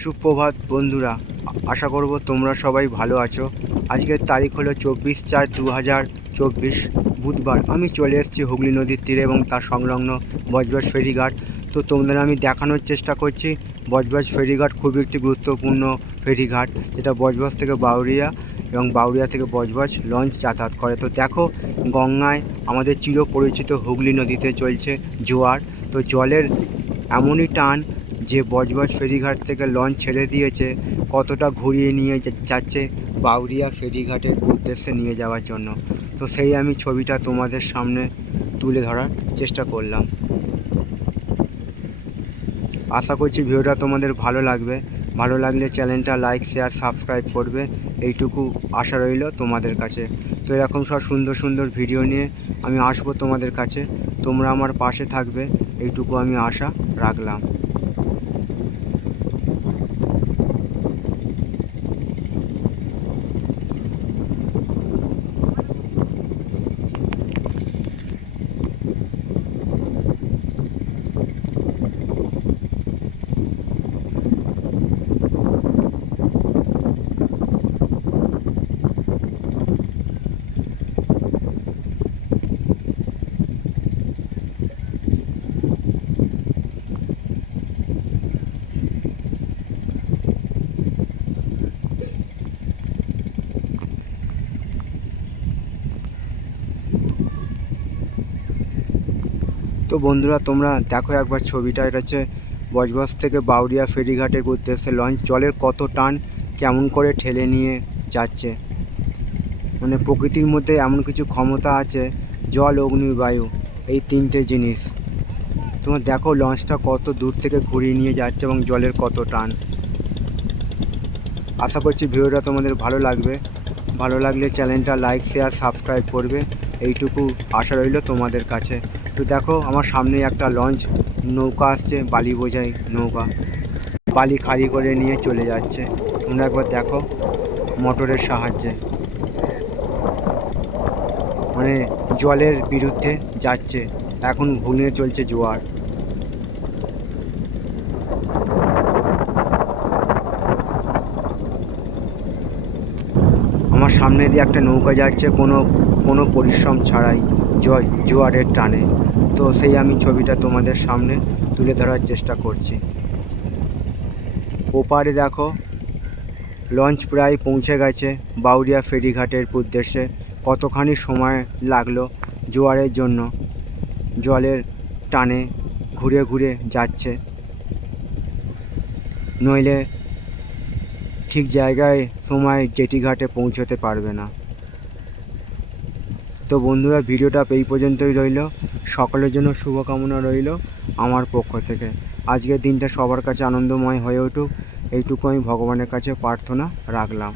সুপ্রভাত বন্ধুরা, আশা করব তোমরা সবাই ভালো আছো। আজকের তারিখ হলো 24/4/2024 বুধবার। আমি চলে এসেছি হুগলি নদীর তীরে এবং তার সংলগ্ন বজবজ ফেরিঘাট। তো তোমাদের আমি দেখানোর চেষ্টা করছি বজবজ ফেরিঘাট খুবই একটি গুরুত্বপূর্ণ ফেরিঘাট, যেটা বজবজ থেকে বাউরিয়া এবং বাউরিয়া থেকে বজবজ লঞ্চ যাতায়াত করে। তো দেখো, গঙ্গায় আমাদের চিরপরিচিত হুগলি নদীতে চলছে জোয়ার। তো জলের এমনই টান যে বজবজ ফেরিঘাট থেকে লঞ্চ ছেড়ে দিয়েছে, কতটা ঘুরিয়ে নিয়ে যাচ্ছে বাউরিয়া ফেরিঘাটের উদ্দেশ্যে নিয়ে যাওয়ার জন্য। তো সেই আমি ছবিটা তোমাদের সামনে তুলে ধরার চেষ্টা করলাম। আশা করছি ভিডিওটা তোমাদের ভালো লাগবে। ভালো লাগলে চ্যানেলটা লাইক, শেয়ার, সাবস্ক্রাইব করবে, এইটুকু আশা রইল তোমাদের কাছে। তো এরকম সব সুন্দর সুন্দর ভিডিও নিয়ে আমি আসবো তোমাদের কাছে। তোমরা আমার পাশে থাকবে, এইটুকু আমি আশা রাখলাম। তো বন্ধুরা, তোমরা দেখো একবার ছবিটা। এটা হচ্ছে বজবজ থেকে বাউরিয়া ফেরিঘাটের উদ্দেশ্যে লঞ্চ। জলের কত টান, কেমন করে ঠেলে নিয়ে যাচ্ছে। মানে প্রকৃতির মধ্যে এমন কিছু ক্ষমতা আছে, জল, অগ্নি, বায়ু, এই তিনটে জিনিস। তোমরা দেখো লঞ্চটা কত দূর থেকে ঘুরিয়ে নিয়ে যাচ্ছে এবং জলের কত টান। আশা করছি ভিডিওটা তোমাদের ভালো লাগবে। ভালো লাগলে চ্যানেলটা লাইক, শেয়ার, সাবস্ক্রাইব করবে, এইটুকু আশা রইল তোমাদের কাছে। তো দেখো, আমার সামনে একটা লঞ্চ, নৌকা আসছে, বালি বোঝাই নৌকা, বালি খালি করে নিয়ে চলে যাচ্ছে। তোমরা একবার দেখো, মোটরের সাহায্যে, মানে জলের বিরুদ্ধে যাচ্ছে। এখন ঘূর্ণে চলছে জোয়ার। আমার সামনে দিয়ে একটা নৌকা যাচ্ছে কোনো পরিশ্রম ছাড়াই, জোয়ারের টানে। তো সেই আমি ছবিটা তোমাদের সামনে তুলে ধরার চেষ্টা করছি। ওপারে দেখো, লঞ্চ প্রায় পৌঁছে গেছে বাউরিয়া ফেরিঘাটের উদ্দেশ্যে। কতখানি সময় লাগলো জোয়ারের জন্য, জলের টানে ঘুরে ঘুরে যাচ্ছে, নইলে ঠিক জায়গায় সময় জেটিঘাটে পৌঁছতে পারবে না। তো বন্ধুরা, ভিডিওটা এই পর্যন্তই রইল। সকলের জন্য শুভকামনা রইল আমার পক্ষ থেকে। আজকের দিনটা সবার কাছে আনন্দময় হয়ে উঠুক, এইটুকু আমি ভগবানের কাছে প্রার্থনা রাখলাম।